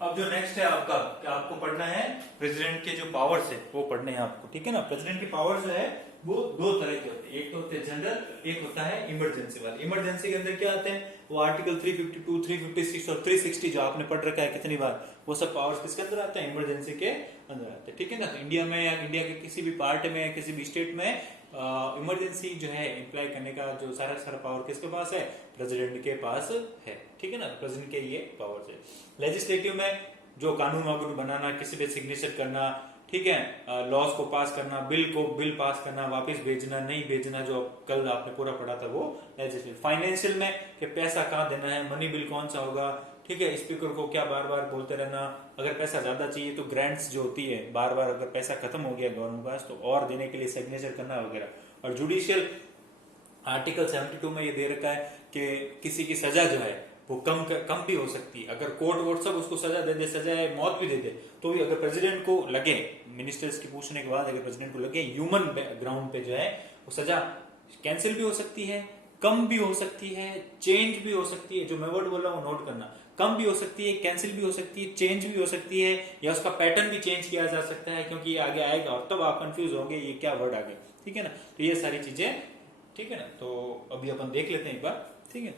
अब जो नेक्स्ट है आपका, क्या आपको पढ़ना है प्रेसिडेंट के जो पावर्स है वो पढ़ने हैं आपको, ठीक है ना। प्रेसिडेंट के पावर्स जो है वो दो तरह के होते हैं, एक तो होते हैं जनरल, एक होता है इमरजेंसी वाले। इमरजेंसी के अंदर क्या आते हैं, वो आर्टिकल 352, 356 और 360 जो आपने पढ़ रखा है कितनी बार, वो सब पावर्स किसके अंदर आते हैं, इमरजेंसी के अंदर आते हैं, ठीक है ना। तो इंडिया में या इंडिया के किसी भी पार्ट में या किसी भी स्टेट में इमरजेंसी जो है इम्प्लाई करने का जो सारा सारा पावर किसके पास है, प्रेसिडेंट के पास है, ठीक है ना। प्रेसिडेंट के ये पावर्स है। लेजिस्लेटिव में जो कानून वानून बनाना, किसी पे सिग्नेचर करना, ठीक है, लॉज को पास करना, बिल पास करना, वापस भेजना नहीं भेजना, जो कल आपने पूरा पढ़ा था वो लेजिस्लेटिव। फाइनेंशियल में कि पैसा कहाँ देना है, मनी बिल कौन सा होगा, ठीक है, स्पीकर को क्या बार बार बोलते रहना, अगर पैसा ज्यादा चाहिए तो ग्रांट्स जो होती है बार बार, अगर पैसा खत्म हो गया गवर्नमेंट पास तो और देने के लिए सिग्नेचर करना वगैरह। और जुडिशियल आर्टिकल 72 में ये दे रखा है कि किसी की सजा जो है वो कम भी हो सकती है, अगर कोर्ट वोट सब उसको सजा दे दे, सजा मौत भी दे दे, तो भी अगर प्रेसिडेंट को लगे, मिनिस्टर्स की पूछने के बाद अगर प्रेसिडेंट को लगे ह्यूमन ग्राउंड पे जो है वो सजा कैंसिल भी हो सकती है, कम भी हो सकती है, चेंज भी हो सकती है। जो मैं वर्ड बोल रहा हूँ नोट करना, कम भी हो सकती है, कैंसिल भी हो सकती है, चेंज भी हो सकती है, या उसका पैटर्न भी चेंज किया जा सकता है, क्योंकि ये आगे आएगा और तब आप कंफ्यूज होंगे ये क्या वर्ड आ गया, ठीक है ना। तो ये सारी चीजें, ठीक है ना। तो अभी अपन देख लेते हैं एक बार, ठीक है।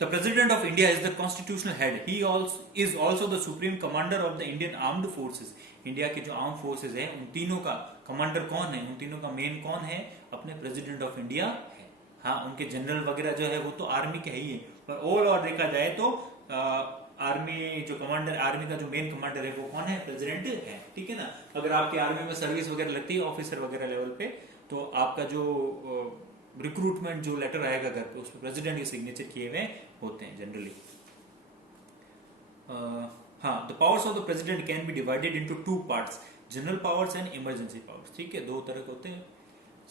The President of India is the constitutional head. He also is also the supreme commander of the Indian armed forces. India के जो आर्म फोर्सेज है उन तीनों का कमांडर कौन है, उन तीनों का मेन कौन है, अपने प्रेसिडेंट ऑफ इंडिया है। हाँ, उनके जनरल वगैरह जो है वो तो आर्मी के ही है, पर ओवरऑल और देखा जाए तो आर्मी जो कमांडर, आर्मी का जो मेन कमांडर है वो कौन है, प्रेसिडेंट है, ठीक है ना। अगर आपके आर्मी में सर्विस वगैरह लगती है ऑफिसर वगैरह लेवल पे, तो आपका जो रिक्रूटमेंट जो लेटर आएगा घर पे, उसमें प्रेसिडेंट के सिग्नेचर किए हुए होते हैं जनरली। हाँ, the powers of the president can be divided into two parts, general powers and emergency powers, ठीक है, दो तरह के होते हैं।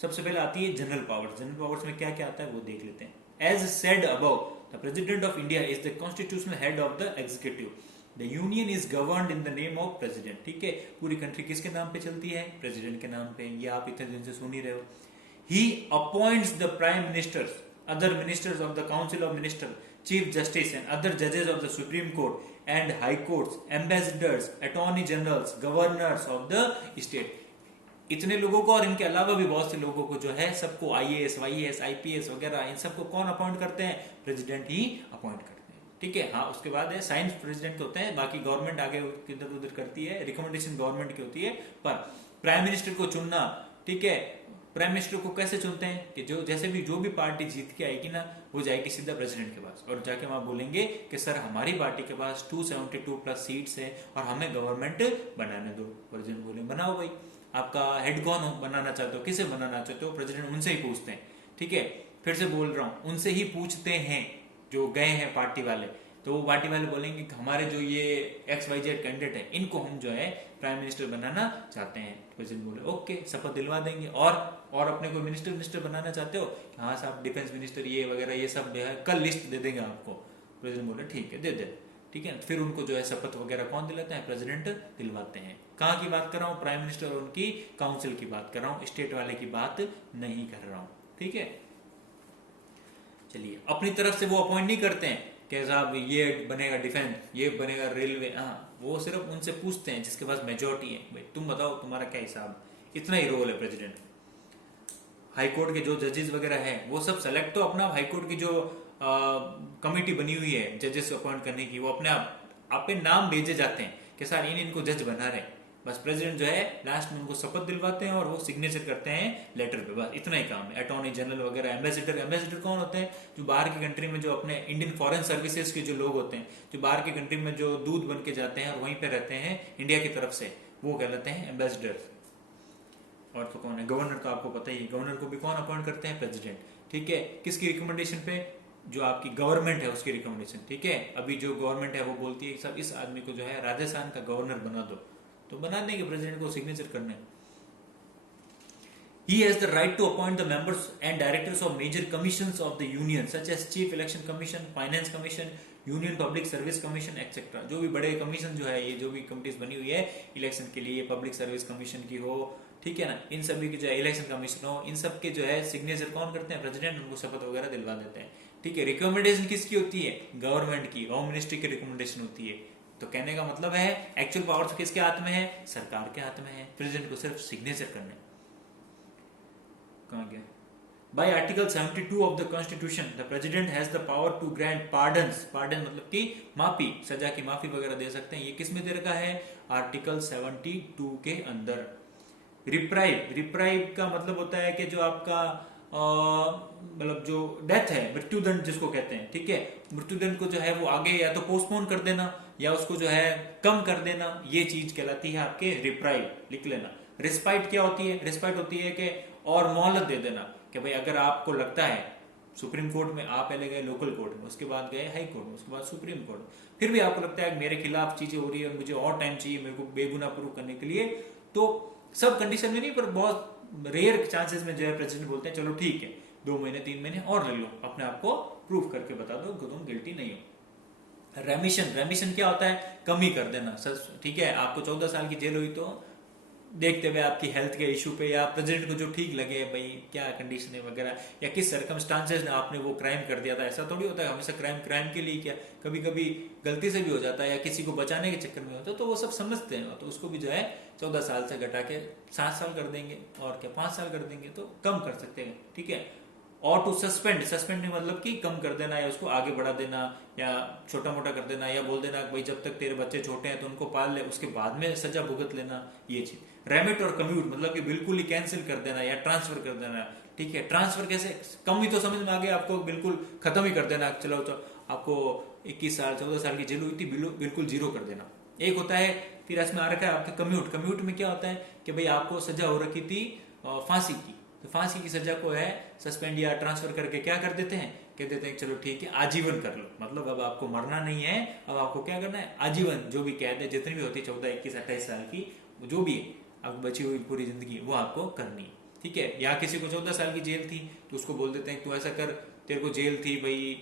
सबसे पहले आती है जनरल पावर्स। जनरल पावर्स में क्या क्या आता है वो देख लेते हैं। As said above, the president of India is the constitutional head of the executive. The union is governed in the name of president, ठीक है। पूरी कंट्री किसके नाम पे चलती है, प्रेसिडेंट के नाम पे। ये आप इतने दिन से सुन ही रहे हो। He appoints the prime ministers, other ministers of the council of ministers, chief justice and other judges of the supreme court and high courts, ambassadors, attorney generals, governors of the state. इतने लोगों को और इनके अलावा भी बहुत से लोगों को जो है सबको IAS, YAS, IPS वगैरह इन सबको कौन अपॉइंट करते हैं, प्रेसिडेंट ही अपॉइंट करते हैं, ठीक है। हाँ, उसके बाद है साइंस प्रेसिडेंट होते हैं, बाकी गवर्नमेंट आगे इधर उधर करती है, रिकमेंडेशन गवर्नमेंट की होती है, पर प्राइम मिनिस्टर को चुनना, ठीक है। प्राइम मिनिस्टर को कैसे चुनते हैं कि जो जैसे भी जो भी पार्टी जीत के आएगी ना, वो जाएगी सीधा प्रेसिडेंट के पास और जाके वहां बोलेंगे कि सर हमारी पार्टी के पास 272 प्लस सीट्स है और हमें गवर्नमेंट बनाने दो। प्रेसिडेंट बोले बनाओ भाई, आपका हेड कौन हो बनाना चाहते हो, किसे बनाना चाहते हो, प्रेसिडेंट उनसे ही पूछते हैं, ठीक है। फिर से बोल रहा हूं, उनसे ही पूछते हैं जो गए हैं पार्टी वाले, तो वो पार्टी वाले बोलेंगे कि हमारे जो ये XYZ कैंडिडेट है इनको हम जो है प्राइम मिनिस्टर बनाना चाहते हैं। प्रेसिडेंट बोले ओके, शपथ दिलवा देंगे। और अपने को मिनिस्टर बनाना चाहते हो, हाँ साहब डिफेंस मिनिस्टर ये वगैरह ये सब कल लिस्ट दे देंगे आपको। प्रेसिडेंट बोले ठीक है दे दे, ठीक है। फिर उनको जो है शपथ वगैरह कौन दिलाता है, प्रेसिडेंट दिलवाते हैं। कहाँ की बात कर रहा हूँ, प्राइम मिनिस्टर और उनकी काउंसिल की बात कर रहा हूँ, स्टेट वाले की बात नहीं कर रहा हूँ, ठीक है। चलिए, अपनी तरफ से वो अपॉइंट नहीं करते हैं कि साहब ये बनेगा डिफेंस, ये बनेगा रेलवे, हाँ वो सिर्फ उनसे पूछते हैं जिसके पास मेजोरिटी है, भाई तुम बताओ तुम्हारा क्या हिसाब। इतना ही रोल है प्रेसिडेंट। हाई कोर्ट के जो जजेस वगैरह हैं वो सब सेलेक्ट तो अपना, हाई कोर्ट की जो कमेटी बनी हुई है जजेस अपॉइंट करने की, वो अपने आप पे नाम भेजे जाते हैं कि सर इनको जज बना रहे। बस प्रेसिडेंट जो है लास्ट में उनको शपथ दिलवाते हैं और वो सिग्नेचर करते हैं लेटर पे, बस इतना ही काम है। अटॉर्नी जनरल वगैरह, एम्बेसडर कौन होते हैं, जो बाहर की कंट्री में जो अपने इंडियन फॉरेन सर्विसेज के जो लोग होते हैं, जो बाहर की कंट्री में जो दूध बन के जाते हैं और वहीं पे रहते हैं इंडिया की तरफ से, वो कहलाते हैं एम्बेसडर। और तो कौन है, गवर्नर तो आपको पता ही है, गवर्नर को भी कौन अपॉइंट करते हैं, प्रेसिडेंट, ठीक है। किसकी रिकमेंडेशन पे, जो आपकी गवर्नमेंट है उसकी रिकमेंडेशन, ठीक है। अभी जो गवर्नमेंट है वो बोलती है सब इस आदमी को जो है राजस्थान का गवर्नर बना दो, तो बना देंगे, प्रेसिडेंट को सिग्नेचर करने। He has the right to appoint the members and directors of major commissions of the union such as Chief Election Commission, Finance Commission, Union Public Service Commission, etc. जो भी बड़े कमीशन जो है, ये जो भी कमिटीज बनी हुई है इलेक्शन के लिए, पब्लिक सर्विस कमीशन की हो, ठीक है ना, इन सभी की जो है इलेक्शन कमीशन हो, इन सब के जो है सिग्नेचर कौन करते हैं, प्रेसिडेंट, उनको शपथ वगैरह दिलवा देते हैं, ठीक है, रिकमेंडेशन किसकी होती है? गवर्नमेंट की, होम मिनिस्ट्री की रिकमेंडेशन होती है। तो कहने का मतलब है एक्चुअल पावर तो किसके हाथ में है? सरकार के हाथ में है, प्रेसिडेंट को सिर्फ सिग्नेचर करने। कहाँ गया? By Article 72 of the Constitution, the President has the power to grant pardons. Pardon मतलब कि माफी, सजा की माफी वगैरह दे सकते हैं। ये किस में दे रखा है? आर्टिकल 72 के अंदर। रिप्राइव, रिप्राइव का मतलब होता है कि जो आपका मतलब जो डेथ है, मृत्युदंड जिसको कहते हैं, ठीक है, मृत्युदंड को जो है वो आगे या तो पोस्टपोन कर देना या उसको जो है कम कर देना, ये चीज कहलाती है आपके रिप्राइव। लिख लेना। रिस्पाइट क्या होती है? रिस्पाइट होती है कि और मोहलत दे देना, कि भाई अगर आपको लगता है सुप्रीम कोर्ट में, आप पहले गए लोकल कोर्ट में, उसके बाद गए हाई कोर्ट में, उसके बाद सुप्रीम कोर्ट में, फिर भी आपको लगता है मेरे खिलाफ चीजें हो रही है, मुझे और टाइम चाहिए मेरे को बेगुनाह प्रूव करने के लिए, तो सब कंडीशन में नहीं पर बहुत रेयर चांसेस में जो है प्रेसिडेंट बोलते हैं चलो ठीक है 2 महीने 3 महीने और ले लो, अपने आप को प्रूव करके बता दो कि तुम गिल्टी नहीं हो। रेमिशन, रेमिशन क्या होता है? कमी कर देना। ठीक है, आपको 14 साल की जेल हुई तो देखते हुए आपकी हेल्थ के इशू पे या प्रेसिडेंट को जो ठीक लगे, भाई क्या कंडीशन है वगैरह, या किस सर्कमस्टांसेस में आपने वो क्राइम कर दिया था। ऐसा थोड़ी होता है हमेशा क्राइम क्राइम के लिए, क्या कभी कभी गलती से भी हो जाता है या किसी को बचाने के चक्कर में होता है, तो वो सब समझते हैं, तो उसको भी जो है 14 साल से घटा के 7 साल कर देंगे, और क्या 5 साल कर देंगे, तो कम कर सकते हैं। ठीक है। और टू सस्पेंड, सस्पेंड मतलब कि कम कर देना या उसको आगे बढ़ा देना या छोटा मोटा कर देना, या बोल देना भाई जब तक तेरे बच्चे छोटे हैं तो उनको पाल ले, उसके बाद में सजा भुगत लेना, ये चीज। रेमिट और कम्यूट मतलब कि बिल्कुल ही कैंसिल कर देना या ट्रांसफर कर देना। ठीक है, ट्रांसफर कैसे? कम ही तो समझ में आ गया आपको, बिल्कुल खत्म ही कर देना। चलो आपको 21 साल 14 साल की जेल हुई थी, बिल्कुल जीरो कर देना। एक होता है, फिर इसमें आ रखा है आपका कम्यूट। कम्यूट में क्या होता है कि भाई आपको सजा हो रखी थी फांसी की, तो फांसी की सजा को है सस्पेंड या ट्रांसफर करके क्या कर देते हैं, कह देते हैं चलो ठीक है आजीवन कर लो, मतलब अब आपको मरना नहीं है, अब आपको क्या करना है, आजीवन जो भी कैद है जितनी भी होती है 14, 21, 28 साल की, जो भी है अब बची हुई पूरी जिंदगी वो आपको करनी है। ठीक है। या किसी को 14 साल की जेल थी तो उसको बोल देते हैं तू ऐसा कर, तेरे को जेल थी भाई,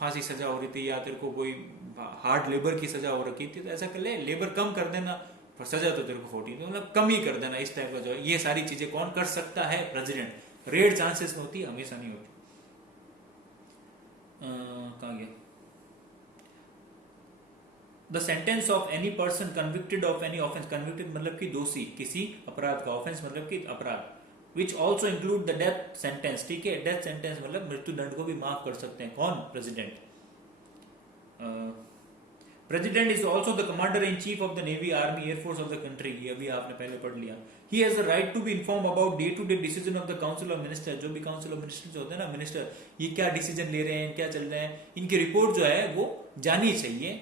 फांसी सजा हो रही थी या तेरे को कोई हार्ड लेबर की सजा हो रखी थी, तो ऐसा कर ले, लेबर कम कर देना, पर सजा तो तेरे को 14, तो मतलब कम ही कर देना, इस टाइप का जो है। ये सारी चीजें कौन कर सकता है? प्रेसिडेंट। रेयर चांसेस में होती है, हमेशा नहीं होती। कहाँ गया? The sentence of any person convicted of any offence, convicted मतलब कि दोषी किसी अपराध का, ऑफेंस मतलब कि अपराध, which also include the death sentence. ठीक है, डेथ सेंटेंस मतलब मृत्यु दंड को भी माफ कर सकते हैं कौन? President. President is also the commander in chief of the navy, army, air force of the country. ये अभी आपने पहले पढ़ लिया। He has the right to be inform about day to day decision of the council of minister. जो भी council of ministers होते हैं ना, मिनिस्टर, ये क्या डिसीजन ले रहे हैं, क्या चल रहे हैं, इनकी रिपोर्ट जो है वो जानी चाहिए,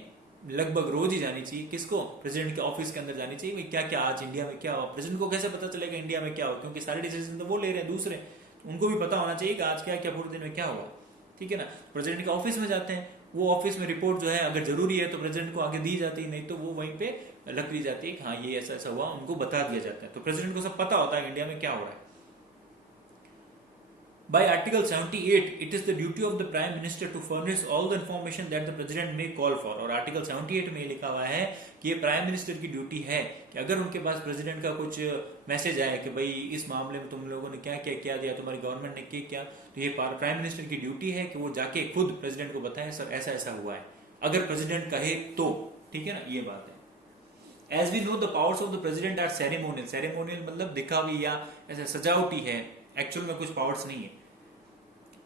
लगभग रोज ही जानी चाहिए। किसको? प्रेसिडेंट के ऑफिस के अंदर जानी चाहिए। क्या क्या आज इंडिया में क्या हुआ, प्रेसिडेंट को कैसे पता चलेगा इंडिया में क्या हुआ, क्योंकि सारे डिसीजन तो वो ले रहे हैं दूसरे, उनको भी पता होना चाहिए कि आज क्या क्या पूरे दिन में क्या हुआ। ठीक है ना। प्रेसिडेंट के ऑफिस में जाते हैं, वो ऑफिस में रिपोर्ट जो है अगर जरूरी है तो प्रेसिडेंट को आगे दी जाती है, नहीं तो वो वहीं पे लग दी जाती है कि हाँ ये ऐसा ऐसा हुआ, उनको बता दिया जाता है। तो प्रेसिडेंट को सब पता होता है इंडिया में क्या हो रहा है। By Article 78, it is the duty of the Prime Minister to furnish all the information that the President may call for। और आर्टिकल 78 में लिखा हुआ है कि ये प्राइम मिनिस्टर की ड्यूटी है कि अगर उनके पास प्रेसिडेंट का कुछ मैसेज आए कि भाई इस मामले में तुम लोगों ने क्या क्या किया दिया, तुम्हारी गवर्नमेंट ने क्या, तो ये प्राइम मिनिस्टर की ड्यूटी है कि वो जाके खुद प्रेसिडेंट को बताए सर ऐसा ऐसा हुआ है, अगर प्रेसिडेंट कहे तो। ठीक है ना, ये बात है। As we know the powers of the president are ceremonial. Ceremonial मतलब दिखावी या ऐसा सजावटी है, एक्चुअल में कुछ पावर्स नहीं है।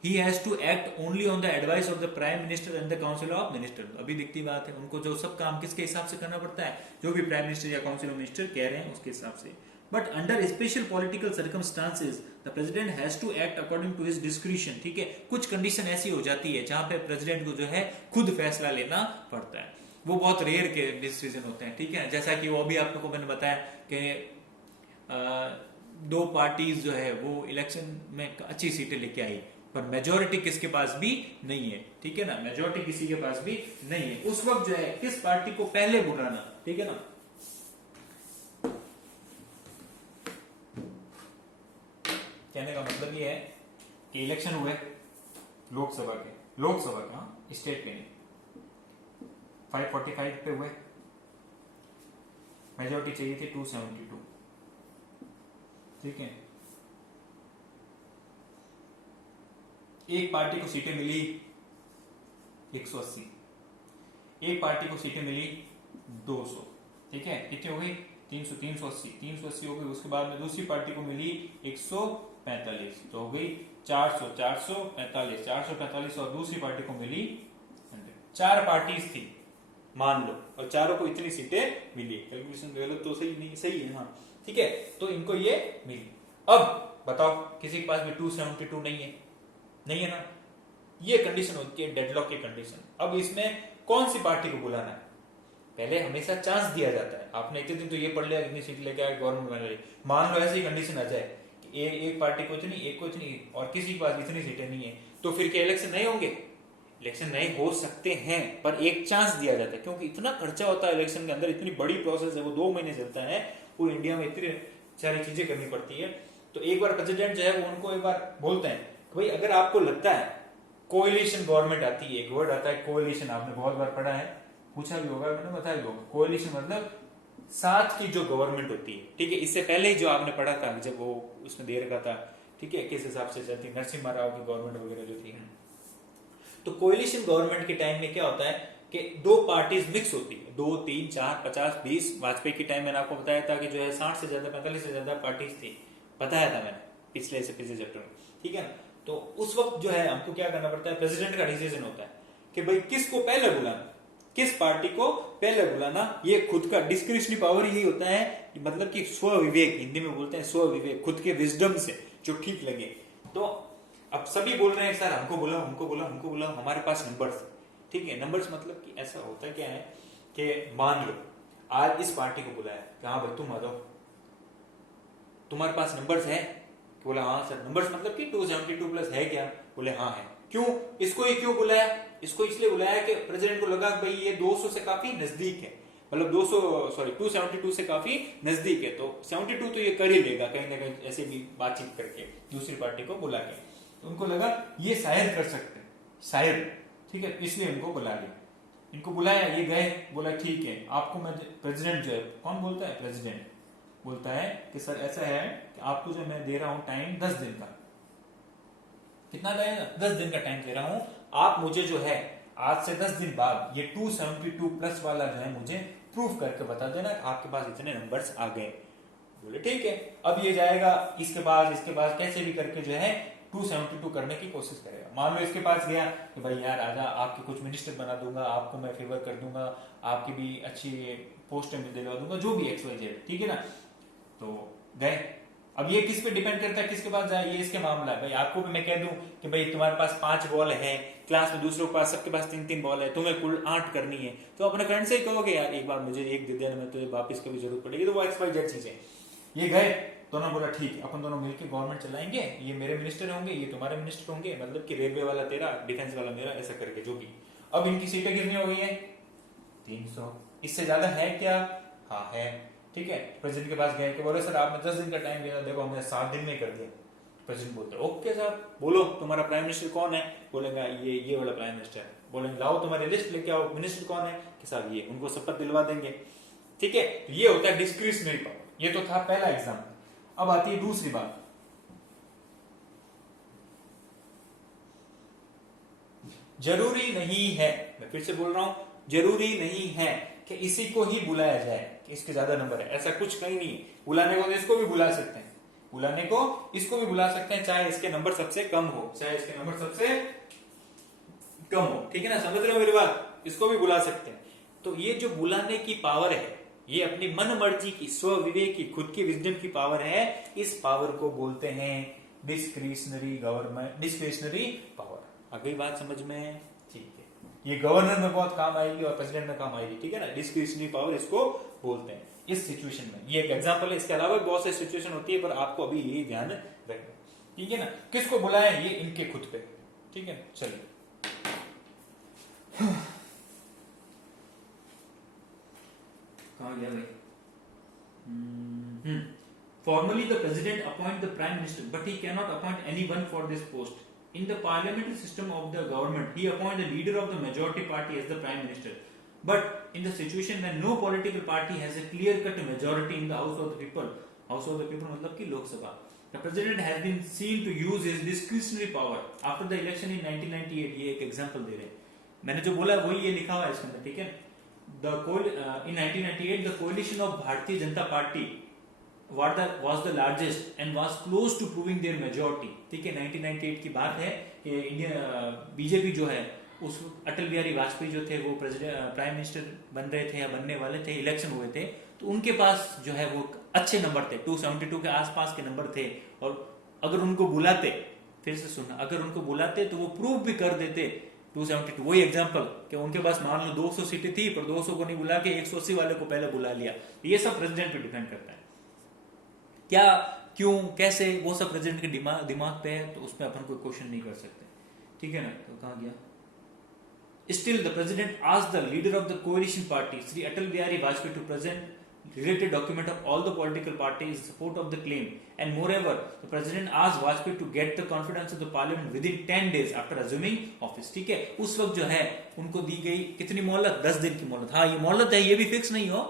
He has to act only on the advice of the Prime Minister and the Council of Ministers। अभी दिखती बात है, उनको जो सब काम किसके हिसाब से करना पड़ता है, जो भी प्राइम मिनिस्टर या काउंसिल ऑफ मिनिस्टर कह रहे हैं उसके हिसाब से। But under special political circumstances the president has to act according to his discretion. ठीक है, कुछ कंडीशन ऐसी हो जाती है जहां पे प्रेसिडेंट को जो है खुद फैसला लेना पड़ता है, वो बहुत रेयर के डिसीजन होते हैं। ठीक है, जैसा कि वो अभी आपको मैंने बताया कि 2 पार्टीज जो है वो इलेक्शन में अच्छी सीटें लेके आई, पर मेजोरिटी किसके पास भी नहीं है। ठीक है ना, मेजोरिटी किसी के पास भी नहीं है। उस वक्त जो है किस पार्टी को पहले बुलाना, ठीक है ना। कहने का मतलब ये है कि इलेक्शन हुए लोकसभा के, हाँ, स्टेट के नहीं, 545 पे हुए, मेजोरिटी चाहिए थी 272। ठीक है, एक पार्टी को सीटें मिली 180। एक पार्टी को सीटें मिली 200, ठीक है, कितनी हो गई 300, 380 हो गई। उसके बाद में दूसरी पार्टी को मिली 145, तो हो गई 400, 445 और दूसरी पार्टी को मिली 100। 4 पार्टीज थी मान लो, और चारों को इतनी सीटें मिली। कैलकुलेशन गलत तो सही नहीं, सही है, हाँ ठीक है, तो इनको ये मिली। अब बताओ किसी के पास भी 272 नहीं है ना, ये कंडीशन होती है डेडलॉक की कंडीशन। अब इसमें कौन सी पार्टी को बुलाना है, पहले हमेशा चांस दिया जाता है। आपने इतने दिन तो ये पढ़ लिया इतनी सीट लेके आए गवर्नमेंट बना रही, मान लो ऐसी कंडीशन आ जाए कि एक पार्टी को इतनी, एक को इतनी और किसी के पास इतनी सीटें नहीं है, तो फिर क्या इलेक्शन नहीं होंगे? इलेक्शन नहीं हो सकते हैं, पर एक चांस दिया जाता है, क्योंकि इतना खर्चा होता है इलेक्शन के अंदर, इतनी बड़ी प्रोसेस है, वो 2 महीने चलता है, पूरी इंडिया में इतनी सारी चीजें करनी पड़ती है। तो एक बार प्रेसिडेंट जो है वो उनको एक बार बोलते हैं कि भाई अगर आपको लगता है कोएलिशन गवर्नमेंट आती है, एक वर्ड आता है कोएलिशन, आपने बहुत बार पढ़ा है, पूछा भी होगा, मैंने बताया भी होगा। कोएलिशन मतलब साथ की जो गवर्नमेंट होती है, ठीक है, इससे पहले ही जो आपने पढ़ा था जब वो उसमें दे रखा था, ठीक है, किस हिसाब से चलती नरसिम्हा राव की गवर्नमेंट वगैरह जो थी। तो कोएलिशन गवर्नमेंट के टाइम में क्या होता है कि 2 पार्टीज मिक्स होती है, 2, 3, 4, 50, 20। वाजपेयी के टाइम मैंने आपको बताया था कि जो है 60 से ज्यादा, 45 से ज्यादा पार्टीज थी, बताया था मैंने पिछले चैप्टर में, ठीक है ना। तो उस वक्त जो है हमको क्या करना पड़ता है, प्रेसिडेंट का डिसीजन होता है कि भाई किसको पहले बुलाना, किस पार्टी को पहले बुलाना। ये खुद का डिस्क्रिशनरी पावर यही होता है, मतलब कि स्व विवेक, हिंदी में बोलते हैं स्व विवेक, खुद के विजडम से जो ठीक लगे। तो अब सभी बोल रहे हैं सर हमको बुलाओ, हमारे पास नंबर्स, ठीक है, नंबर्स मतलब कि ऐसा होता क्या है कि मान लो आज इस पार्टी को बुलाया कि हाँ भाई तुम आ जाओ, तुम्हारे पास नंबर्स है? बोला हाँ सर। नंबर्स मतलब कि 272 प्लस है क्या? बोले हाँ है। क्यों? इसको ही क्यों बुलाया? इसको इसलिए बुलाया कि प्रेसिडेंट को लगा भाई ये 200 से काफी नजदीक है, मतलब 272 से काफी नजदीक है, तो 72 तो ये कर ही लेगा कहीं ना कहीं ऐसे भी बातचीत करके दूसरी पार्टी को बुला के। तो उनको लगा ये शायद कर सकते हैं, शायद, ठीक है, इसलिए उनको बुला लिया। इनको बुलाया, ये गए, बोला ठीक है आपको मैं, प्रेसिडेंट जो है, कौन बोलता है? प्रेसिडेंट बोलता है कि सर ऐसा है कि आपको जो मैं दे रहा हूं टाइम 10 दिन का, कितना देगा? 10 दिन का टाइम दे रहा हूं, आप मुझे जो है आज से 10 दिन बाद ये 272 प्लस वाला जो है मुझे प्रूफ करके बता देना कि आपके पास इतने नंबर्स आ गए। बोले ठीक है। अब ये जाएगा इसके पास कैसे भी करके जो है 272 करने की कोशिश करेगा। मान लो इसके पास गया कि भाई यार आजा, आपके कुछ मिनिस्टर बना दूंगा, आपको मैं फेवर कर दूंगा, आपकी भी अच्छी पोस्ट में दिलवा दूंगा, जो भी XYZ, ठीक है ना। तो गए। अब ये किस पे डिपेंड करता है किसके पास जाए, ये इसके मामला है। भाई आपको भी मैं कह दूं कि भाई तुम्हारे पास 5 बॉल है, क्लास में दूसरों के पास सबके पास 3-3 बॉल है, तुम्हें कुल 8 करनी है, तो अपने फ्रेंड से ही कहोगे यार एक बार मुझे एक दे देना, मैं तुझे वापस कभी जरूरत पड़ेगी, तो वो XYZ चीजें। ये गए, दोनों बोला ठीक अपन दोनों मिलकर गवर्नमेंट चलाएंगे, ये मेरे मिनिस्टर होंगे, ये तुम्हारे मिनिस्टर होंगे, मतलब कि रेलवे वाला तेरा, डिफेंस वाला मेरा, ऐसा करके जो भी। अब इनकी सीटें कितनी हो गई है? 300। इससे ज्यादा है क्या? हाँ है, ठीक है। प्रेसिडेंट के पास गए कि बोले सर आपने 10 दिन का टाइम दिया, देखो हमने 7 दिन में कर दिया। प्रेसिडेंट बोलते ओके साहब, बोलो तुम्हारा प्राइम मिनिस्टर कौन है? बोलेगा ये वाला प्राइम मिनिस्टर है। बोलेंगे लाओ तुम्हारी लिस्ट लेके आओ, मिनिस्टर कौन है? कि साहब ये, उनको शपथ दिलवा देंगे, ठीक है। तो ये होता है डिस्क्रिशनरी पावर। ये तो था पहला एग्जाम्पल। अब आती है दूसरी बात। जरूरी नहीं है, मैं फिर से बोल रहा हूं, जरूरी नहीं है कि इसी को ही बुलाया जाए कि इसके ज्यादा नंबर है, ऐसा कुछ कहीं नहीं। बुलाने को तो इसको भी बुला सकते हैं, बुलाने को इसको भी बुला सकते हैं, चाहे इसके नंबर सबसे कम हो, चाहे इसके नंबर सबसे कम हो, ठीक है ना। समझ रहे हो मेरी बात? इसको भी बुला सकते हैं। तो ये जो बुलाने की पावर है, ये अपनी मन मर्जी की, स्व विवेक की, खुद की विजडम की पावर है। इस पावर को बोलते हैं डिस्क्रिशनरी गवर्नमेंट, डिस्क्रिशनरी पावर। आ गई बात समझ में? ठीक है। ये गवर्नर में बहुत काम आएगी और प्रेसिडेंट में काम आएगी, ठीक है ना। डिस्क्रिशनरी पावर इसको बोलते हैं इस सिचुएशन में। ये एक एग्जांपल है, इसके अलावा बहुत सारी सिचुएशन होती है, पर आपको अभी यही ध्यान रखना, ठीक है ना। किसको बुलाएं? ये इनके खुद पे, ठीक है। चलिए कहां गया भाई? Formally, the president appoints the prime minister, but he cannot appoint anyone for this post. In the parliamentary system of the government, he appoints the leader of the majority party as the prime minister. But in the situation when no political party has a clear-cut majority in the House of the People, House of the People मतलब कि लोक सभा, the president has been seen to use his discretionary power after the election in 1998. ये एक example दे रहे हैं। मैंने जो बोला वही ये लिखा हुआ है इसके अंदर, ठीक है। इन 1998 the collision of Bharatiya Janata party was the largest and was close to proving their majority, ठीक है। 1998 की बात है कि इंडिया बीजेपी जो है उस अटल बिहारी वाजपेयी जो थे वो प्रेसिडेंट प्राइम मिनिस्टर बन रहे थे या बनने वाले थे, इलेक्शन हुए थे, तो उनके पास जो है वो अच्छे नंबर थे, 272 के आसपास के नंबर थे। और अगर उनको बुलाते, फिर से सुनना, अगर उनको बुलाते तो वो प्रूव भी कर देते 272। वही एग्जांपल कि उनके पास मान लो 200 सीटें थी पर 200 को नहीं बुला के 180 वाले को पहले बुला लिया। ये सब प्रेसिडेंट पे डिपेंड करता है, क्या, क्यों, कैसे, वो सब प्रेसिडेंट के दिमाग पे है, तो उसमें अपन कोई क्वेश्चन नहीं कर सकते, ठीक है ना। तो कहा गया, still the president asked the leader of the कोalition party Shri Atal Bihari Vajpayee to present related document of all the political parties in support of the claim, and moreover the president asked Vajpayee to get the confidence of the parliament within 10 days after assuming office, ठीक है। उस वक्त जो है उनको दी गई कितनी मोहलत, 10 दिन की मोहलत। हाँ, ये मोहलत है, ये भी फिक्स नहीं हो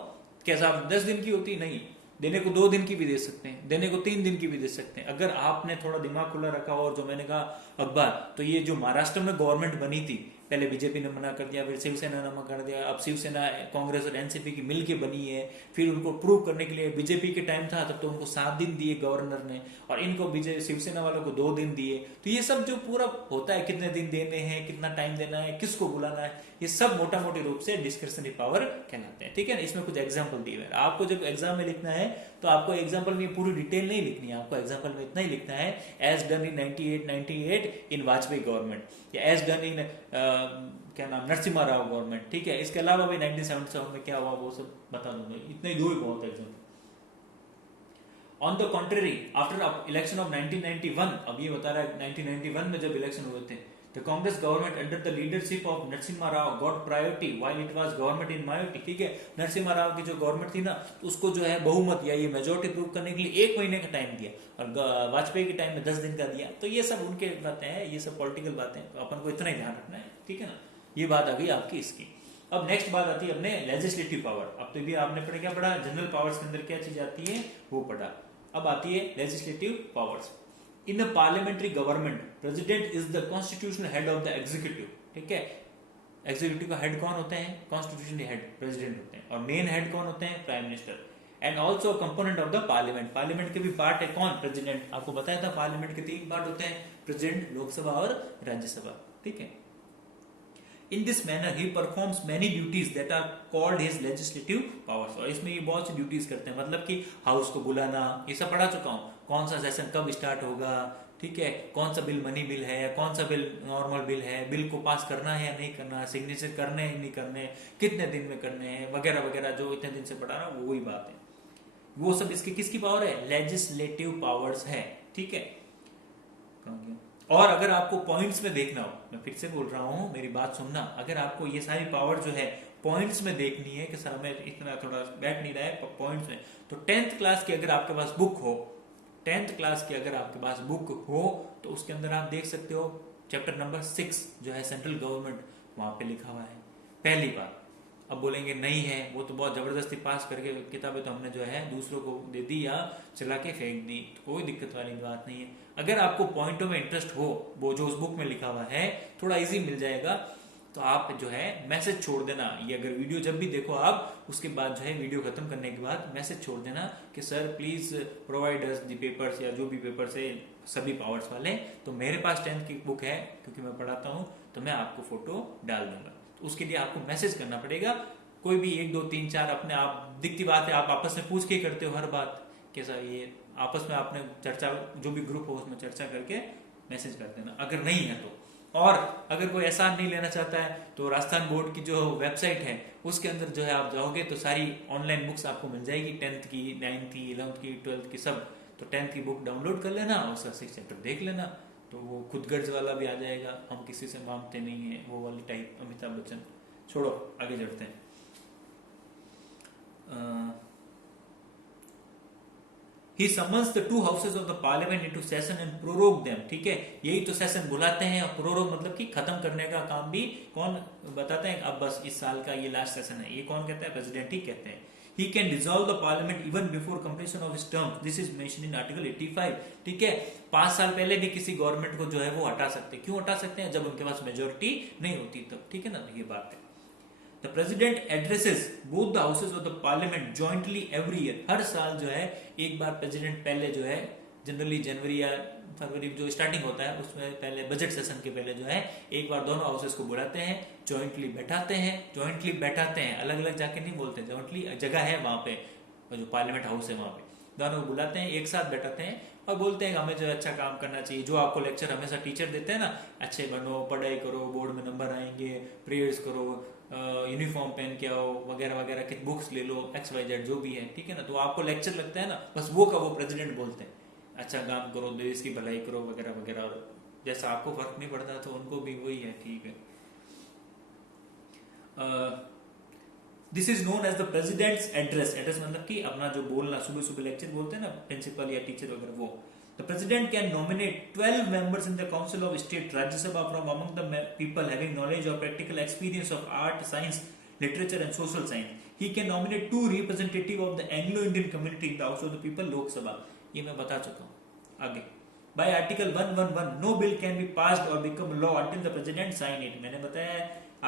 कैसा 10 दिन की होती, नहीं, देने को 2 दिन की भी दे सकते हैं, देने को 3 दिन की भी दे सकते हैं, अगर आपने थोड़ा दिमाग खुला रखा हो। और जो मैंने कहा अखबार, तो ये जो महाराष्ट्र में गवर्नमेंट बनी थी, पहले बीजेपी ने मना कर दिया, फिर शिवसेना ने मना कर दिया, अब शिवसेना कांग्रेस और एनसीपी की मिलके बनी है। फिर उनको प्रूव करने के लिए बीजेपी के टाइम था तब तो उनको 7 दिन दिए गवर्नर ने, और इनको बीजेपी शिवसेना वालों को 2 दिन दिए। तो ये सब जो पूरा होता है, कितने दिन देने हैं, कितना टाइम देना है, किसको बुलाना है, ये सब मोटा मोटी रूप से डिस्क्रिशनरी पावर कहलाते हैं, ठीक है ना। इसमें कुछ एग्जाम्पल दिए हुए, आपको जब एग्जाम में लिखना है तो आपको एग्जाम्पल में पूरी डिटेल नहीं लिखनी है, आपको एग्जाम्पल में इतना ही लिखना है, as done in 98 in Vajpayee government, या एज डन इन क्या नाम, नरसिम्हा राव गवर्नमेंट, ठीक है। इसके अलावा भी 1977 में क्या हुआ वो सब बता दूंगा, इतने दो ही बहुत example. On the contrary after election of 1991, अब ये बता रहा है 1991 में जब इलेक्शन हुए थे, the Congress government under the leadership of Narasimha Rao got priority while it was government in majority, ठीक है। नरसिम्हा राव की जो गवर्नमेंट थी ना, तो उसको जो है बहुमत या ये मेजोरिटी प्रूव करने के लिए 1 महीने का टाइम दिया, और वाजपेयी के टाइम में 10 दिन का दिया। तो ये सब उनके बातें हैं, ये सब पॉलिटिकल बातें, तो अपन को इतना ही ध्यान रखना है, ठीक है ना। ये बात आ गई आपकी इसकी। अब नेक्स्ट बात आती है अपने लेजिस्लेटिव पावर। अब तो भी आपने पढ़ा, क्या पढ़ा, जनरल पावर्स के अंदर क्या चीज आती है वो पढ़ा। अब आती है legislative powers. In a parliamentary government president is the constitutional head of the executive, ठीक है। एग्जीक्यूटिव का हेड कौन होते हैं, कॉन्स्टिट्यूशनल हेड प्रेसिडेंट होते हैं, और मेन हेड कौन होते हैं, prime minister, and also component of the parliament. Parliament के भी पार्ट है कौन, प्रेसिडेंट। आपको बताया था पार्लियामेंट के 3 पार्ट होते हैं, प्रेसिडेंट, लोकसभा और राज्यसभा, ठीक है। In this manner he performs many duties that are called his legislative powers, और इसमें ये बहुत सी ड्यूटीज करते हैं, मतलब कि हाउस को बुलाना, ये सब पढ़ा चुका हूँ, कौन सा सेशन कब स्टार्ट होगा, ठीक है, कौन सा बिल मनी बिल है, कौन सा बिल नॉर्मल बिल है, बिल को पास करना है या नहीं करना, सिग्नेचर करने हैं नहीं करने, कितने दिन में करने हैं, वगैरह वगैरह, जो इतने दिन से पढ़ा रहा हूँ वही बात है। वो सब इसकी किसकी पावर है, लेजिस्लेटिव पावर्स है, ठीक है। और अगर आपको पॉइंट्स में देखना हो, मैं फिर से बोल रहा हूं, मेरी बात सुनना, अगर आपको ये सारी पावर जो है पॉइंट्स में देखनी है कि सर हमें इतना थोड़ा बैठ नहीं रहा है पॉइंट्स में, तो 10th क्लास की अगर आपके पास बुक हो, 10th क्लास की अगर आपके पास बुक हो तो उसके अंदर आप देख सकते हो चैप्टर नंबर 6 जो है सेंट्रल गवर्नमेंट, वहां पे लिखा हुआ है पहली बार। अब बोलेंगे नहीं है, वो तो बहुत जबरदस्ती पास करके किताबें तो हमने जो है दूसरों को दे दी या चला के फेंक दी, तो कोई दिक्कत वाली बात नहीं है। अगर आपको पॉइंटों में इंटरेस्ट हो, वो जो उस बुक में लिखा हुआ है थोड़ा इजी मिल जाएगा, तो आप जो है मैसेज छोड़ देना। ये अगर वीडियो जब भी देखो आप, उसके बाद जो है वीडियो खत्म करने के बाद मैसेज छोड़ देना कि sir please provide us the papers, या जो भी पेपर्स है सभी पावर्स वाले। तो मेरे पास 10th की बुक है क्योंकि मैं पढ़ाता हूँ, तो मैं आपको फोटो डाल दूंगा। तो उसके लिए आपको मैसेज करना पड़ेगा, कोई भी 1 2 3 4 अपने आप दिखती बात है, आप आपस में पूछ के करते हो हर बात, कैसा ये आपस में आपने चर्चा, जो भी ग्रुप हो उसमें चर्चा करके मैसेज कर देना, अगर नहीं है तो। और अगर कोई एहसान नहीं लेना चाहता है तो राजस्थान बोर्ड की जो वेबसाइट है उसके अंदर जो है आप जाओगे तो सारी ऑनलाइन बुक्स आपको मिल जाएगी, 10th की, 9th की, 11th की, 12th की सब। तो 10th की बुक डाउनलोड कर लेना और उसका 6 चैप्टर देख लेना, तो वो खुद गर्ज वाला भी आ जाएगा, हम किसी से मांगते नहीं है, वो वाली टाइप अमिताभ बच्चन। छोड़ो, आगे चढ़ते हैं। He summons the 2 houses of the parliament into session and prorogue them, ठीक है। यही तो सेशन बुलाते हैं, और प्रोरोग मतलब कि खत्म करने का काम भी कौन बताते हैं, अब बस इस साल का ये लास्ट सेशन है, ये कौन कहता है, प्रेसिडेंट ही कहते हैं। He can dissolve the parliament even before completion of his term. This is mentioned in article 85. ठीक है, 5 साल पहले भी किसी गवर्नमेंट को जो है वो हटा सकते हैं। क्यों हटा सकते हैं? जब उनके पास मेजोरिटी नहीं होती तब। ठीक है ना, ये बात है। The president addresses both the houses of the parliament jointly every year. हर साल जो है एक बार प्रेसिडेंट पहले जो है जनरली जनवरी या फरवरी जो स्टार्टिंग होता है उसमें पहले बजट सेशन के पहले जो है एक बार दोनों हाउसेस को बुलाते हैं, जॉइंटली बैठाते हैं, अलग अलग जाके नहीं बोलते, जॉइंटली जगह है वहां पे जो पार्लियामेंट हाउस है वहां पे दोनों को बुलाते हैं, एक साथ बैठाते हैं और बोलते हैं हमें जो है अच्छा काम करना चाहिए। जो आपको लेक्चर हमेशा टीचर देते हैं ना, अच्छे बनो, पढ़ाई करो, बोर्ड में नंबर आएंगे, प्रेयर्स करो, यूनिफॉर्म पहन के आओ, वगैरह वगैरह की बुक्स ले लो, XYZ जो भी है। ठीक है ना, तो आपको लेक्चर लगता है ना, बस वो का वो प्रेसिडेंट बोलते हैं अच्छा काम करो, देश की भलाई करो, वगैरह वगैरह। और जैसा आपको फर्क नहीं पड़ता तो उनको भी वही है। ठीक है, this is known as the president's address. Address मतलब कि अपना जो बोलना, सुबह सुबह लेक्चर बोलते हैं ना प्रिंसिपल या टीचर वगैरह, वो। The president can nominate 12 members in the Council of State Rajya Sabha from among the people having knowledge or practical experience of art, science, literature and social science. He can nominate 2 representatives of the Anglo-Indian community in the House of the People, Lok Sabha. ये मैं बता चुका हूँ। आगे by Article 111 no bill can be passed or become law until the president sign it. मैंने बताया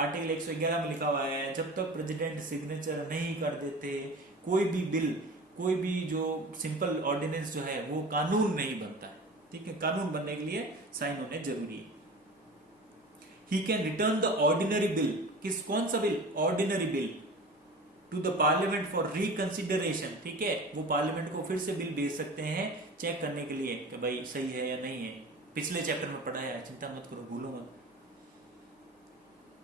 article 111 में लिखा हुआ है जब तक प्रेसिडेंट सिग्नेचर नहीं कर देते कोई भी बिल, कोई भी जो सिंपल ऑर्डिनेंस जो है वो कानून नहीं बनता है। ठीक है, कानून बनने के लिए साइन होने जरूरी है। He can return the ordinary bill, कौन सा bill? Ordinary bill to the parliament for reconsideration. ठीक है, वो पार्लियामेंट को फिर से बिल भेज सकते हैं चेक करने के लिए कि भाई सही है या नहीं है। पिछले चैप्टर में पढ़ा है, चिंता मत करो, भूलो मत।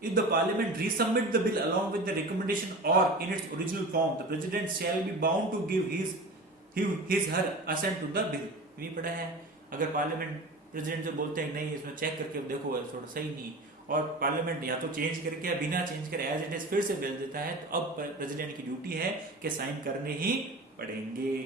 If the parliament resubmit the bill along with the recommendation or in its original form, the president shall be bound to give her assent to the bill. ये पढ़ा है। अगर पार्लियामेंट प्रेसिडेंट जो बोलते हैं नहीं इसमें चेक करके देखो थोड़ा सही नहीं, और पार्लियामेंट या तो चेंज करके या बिना चेंज करे एज इट इज फिर से भेज देता है, तो अब प्रेसिडेंट की ड्यूटी है कि साइन करने ही पड़ेंगे।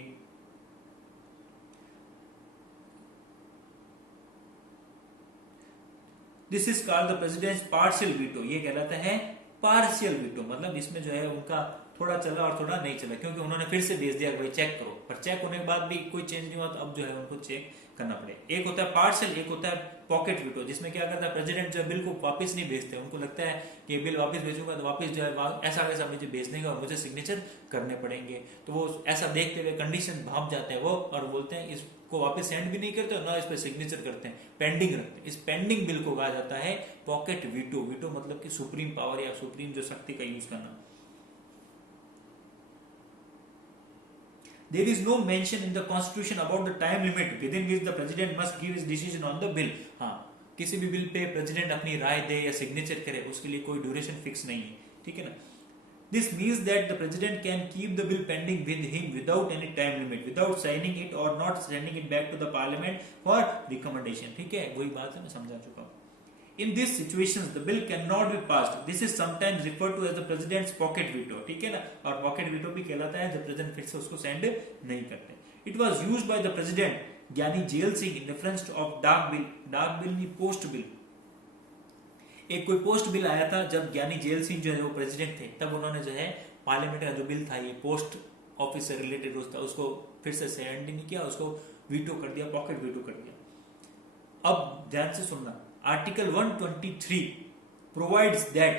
This is called the president's partial veto. ये कहलाता है पार्शियल वीटो, मतलब इसमें जो है उनका थोड़ा चला और थोड़ा नहीं चला, क्योंकि उन्होंने फिर से भेज दिया भाई चेक करो, पर चेक होने के बाद भी कोई चेंज नहीं हुआ तो अब जो है उनको चेक करना पड़ेगा। एक होता है पार्शियल, एक होता है पॉकेट वीटो, जिसमें क्या करता है प्रेसिडेंट जो बिल को वापस नहीं भेजते, उनको लगता है कि बिल वापस भेजूंगा तो वापस जो है ऐसा वैसा मुझे भेजने का और मुझे सिग्नेचर करने पड़ेंगे, तो वो ऐसा देखते हुए कंडीशन भाप जाते हैं वो और बोलते हैं इसको वापस सेंड भी नहीं करते और ना इस पर सिग्नेचर करते हैं, पेंडिंग रखते हैं। इस पेंडिंग बिल को कहा जाता है पॉकेट वीटो। वीटो मतलब कि सुप्रीम पावर या सुप्रीम जो शक्ति का यूज करना। There is no mention in the constitution about the time limit within which the president must give his decision on the bill. हाँ, किसी भी बिल पे प्रेसिडेंट अपनी राय दे या सिग्नेचर करे उसके लिए कोई ड्यूरेशन फिक्स नहीं है। ठीक है ना, this means that the president can keep the bill pending with him without any time limit, without signing it or not sending it back to the parliament for recommendation. ठीक है, वही बात है मैं समझा चुका हूँ। In these situations, the bill cannot be passed. This is sometimes referred to as the president's pocket veto. ठीक है ना, और pocket veto भी कहलाता है जब प्रेसिडेंट फिर से उसको सेंड नहीं करते। It was used by the president Giani Zail Singh in reference of डाक बिल। डाक बिल नहीं, पोस्ट बिल। एक कोई पोस्ट बिल आया था जब ज्ञानी जेल सिंह जो है वो प्रेसिडेंट थे, तब उन्होंने जो है पार्लियामेंट का जो बिल था ये पोस्ट ऑफिस से रिलेटेड उसको फिर से सेंड नहीं किया, उसको वीटो कर दिया, पॉकेट वीटो कर दिया। अब ध्यान से सुनना, Article 123 provides that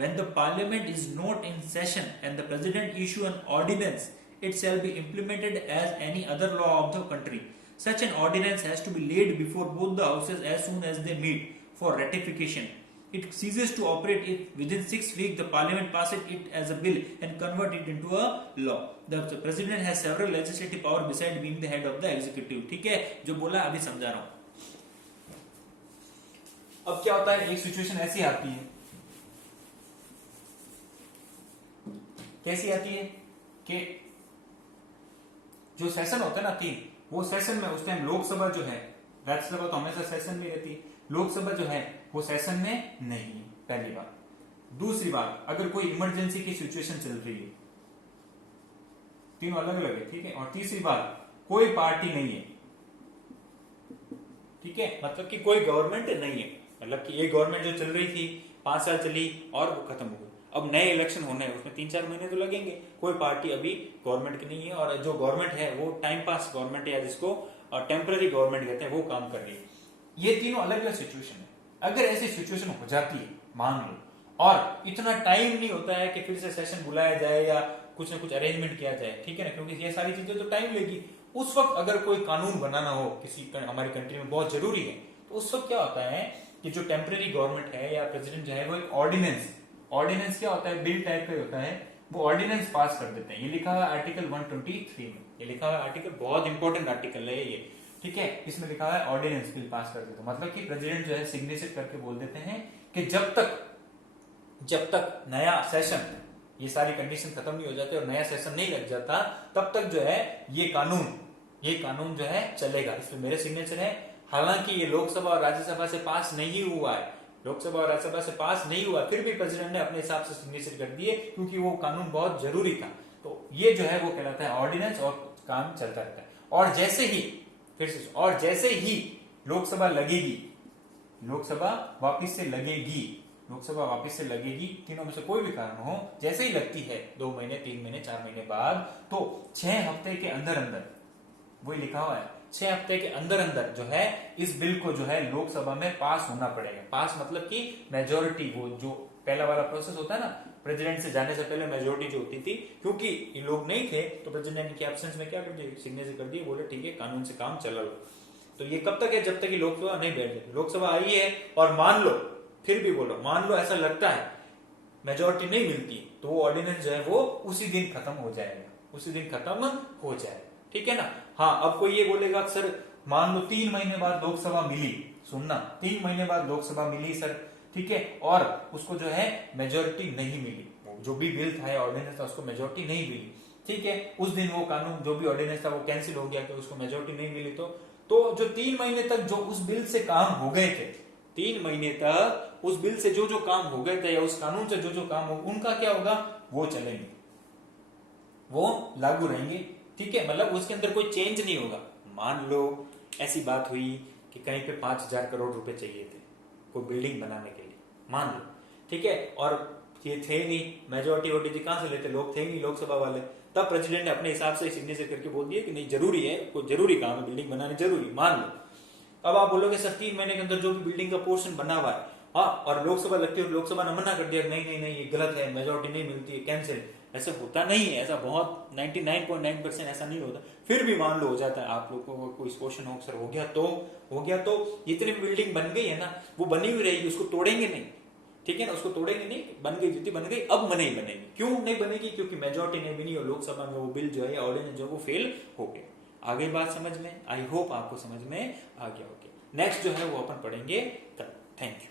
when the parliament is not in session and the president issue an ordinance, it shall be implemented as any other law of the country. Such an ordinance has to be laid before both the houses as soon as they meet for ratification. It ceases to operate if within 6 weeks the parliament passes it as a bill and convert it into a law. The president has several legislative power besides being the head of the executive. ठीक है, जो बोला अभी समझा रहा हूं। अब क्या होता है, एक सिचुएशन ऐसी आती है, कैसी आती है कि जो सेशन होता है ना 3, वो सेशन में उस टाइम लोकसभा जो है, राज्यसभा तो हमेशा सेशन में रहती है, लोकसभा जो है वो सेशन में नहीं है, पहली बात। दूसरी बात, अगर कोई इमरजेंसी की सिचुएशन चल रही है, तीनों अलग अलग है। ठीक है, और तीसरी बात, कोई पार्टी नहीं है। ठीक है, मतलब कि कोई गवर्नमेंट नहीं है, मतलब कि एक गवर्नमेंट जो चल रही थी 5 साल चली और वो खत्म हो गई। अब नए इलेक्शन होने हैं, उसमें 3-4 महीने तो लगेंगे। कोई पार्टी अभी गवर्नमेंट की नहीं है, और जो गवर्नमेंट है वो टाइम पास गवर्नमेंट है, या जिसको टेम्पररी गवर्नमेंट कहते हैं, वो काम कर रही है। ये तीनों अलग अलग सिचुएशन है। अगर ऐसी सिचुएशन हो जाती है, मान लो, और इतना टाइम नहीं होता है कि फिर से सेशन बुलाया जाए या कुछ ना कुछ अरेंजमेंट किया जाए, ठीक है ना, क्योंकि ये सारी चीजें तो टाइम लेगी। उस वक्त अगर कोई कानून बनाना हो किसी हमारी कंट्री में बहुत जरूरी है, तो उस वक्त क्या होता है कि जो टेम्पररी गवर्नमेंट है या प्रेसिडेंट जो है वो एक ऑर्डिनेंस क्या होता है, बिल टाइप का होता है, वो ऑर्डिनेंस पास कर देते हैं। ये लिखा हुआ आर्टिकल 123 में, ये लिखा हुआ आर्टिकल बहुत इंपॉर्टेंट आर्टिकल है ये, ठीक है। इसमें लिखा हुआ है ऑर्डिनेंस बिल पास कर देते हैं, मतलब कि प्रेसिडेंट जो है सिग्नेचर करके बोल देते हैं कि जब तक नया सेशन, ये सारी कंडीशन खत्म नहीं हो जाती और नया सेशन नहीं लग जाता, तब तक जो है ये कानून जो है चलेगा। इसमें मेरे सिग्नेचर है। हालांकि ये लोकसभा और राज्यसभा से पास नहीं हुआ है, लोकसभा और राज्यसभा से पास नहीं हुआ, फिर भी प्रेसिडेंट ने अपने हिसाब से सिग्नेचर कर दिए, क्योंकि वो कानून बहुत जरूरी था। तो ये जो है वो कहलाता है ऑर्डिनेंस, और काम चलता रहता है। और जैसे ही लोकसभा वापस से लगेगी, तीनों में से कोई भी कारण हो, जैसे ही लगती है 2 महीने, 3 महीने, 4 महीने बाद, तो 6 हफ्ते के अंदर वही लिखा हुआ है, 6 हफ्ते के अंदर जो है इस बिल को जो है लोकसभा में पास होना पड़ेगा। पास मतलब कि मेजोरिटी, वो जो पहला वाला प्रोसेस होता है ना, प्रेसिडेंट से जाने से पहले मेजोरिटी जो होती थी, क्योंकि ये लोग नहीं थे तो प्रेसिडेंट के एब्सेंस में क्या कर दिया, सिग्नेचर कर दिए, बोले ठीक है कानून से काम चला लो। तो ये कब तक है, जब तक लोकसभा नहीं बैठ जाती। लोकसभा आई है और मान लो ऐसा लगता है मेजोरिटी नहीं मिलती, तो वो ऑर्डिनेंस जो है वो उसी दिन खत्म हो जाएगा, ठीक है ना। हाँ, अब कोई ये बोलेगा सर मान लो 3 महीने बाद लोकसभा मिली, सुनना, 3 महीने बाद लोकसभा मिली सर, ठीक है, और उसको जो है मेजोरिटी नहीं मिली, जो भी बिल था या ऑर्डिनेंस था उसको मेजोरिटी नहीं मिली, ठीक है, उस दिन वो कानून जो भी ऑर्डिनेंस था वो कैंसिल हो गया, तो उसको मेजोरिटी नहीं मिली, तो जो 3 महीने तक जो उस बिल से काम हो गए थे, 3 महीने तक उस बिल से जो काम हो गए थे या उस कानून से जो काम हो, उनका क्या होगा, वो चलेंगे, वो लागू रहेंगे, ठीक है। मतलब उसके अंदर कोई चेंज नहीं होगा। मान लो ऐसी बात हुई कि कहीं पे 5,000 करोड़ रुपए चाहिए थे कोई बिल्डिंग बनाने के लिए, मान लो, ठीक है, और ये थे नहीं, मेजोरिटी वोटी कहां से लेते, लोग थे नहीं लोकसभा वाले, तब प्रेसिडेंट ने अपने हिसाब से सिग्नेचर करके बोल दिया कि नहीं जरूरी है, कोई जरूरी काम है, बिल्डिंग बनाने जरूरी, मान लो। अब आप बोलोगे सर 3 महीने के अंदर जो भी बिल्डिंग का पोर्शन बना हुआ है, हाँ, और लोकसभा लगती है, लोकसभा ने मना कर दिया, नहीं ये गलत है, मेजोरिटी नहीं मिलती है, कैंसिल। ऐसा होता नहीं है, ऐसा बहुत 99.9% ऐसा नहीं होता। फिर भी मान लो हो जाता है, आप लोगों को कोई क्वेश्चन हो सर हो गया तो जितनी भी बिल्डिंग बन गई है ना, वो बनी हुई रहेगी, उसको तोड़ेंगे नहीं, ठीक है ना, उसको तोड़ेंगे नहीं, बन गई जितनी बन गई, अब नहीं बनेगी। क्यों नहीं बनेगी, क्योंकि मेजोरिटी नहीं बनी और लोकसभा में वो बिल जो है ऑर्डिनेंस जो वो फेल हो गया। आगे बात समझ में, आई होप आपको समझ में आ गया होगा। नेक्स्ट जो है वो अपन पढ़ेंगे कल। Thank you.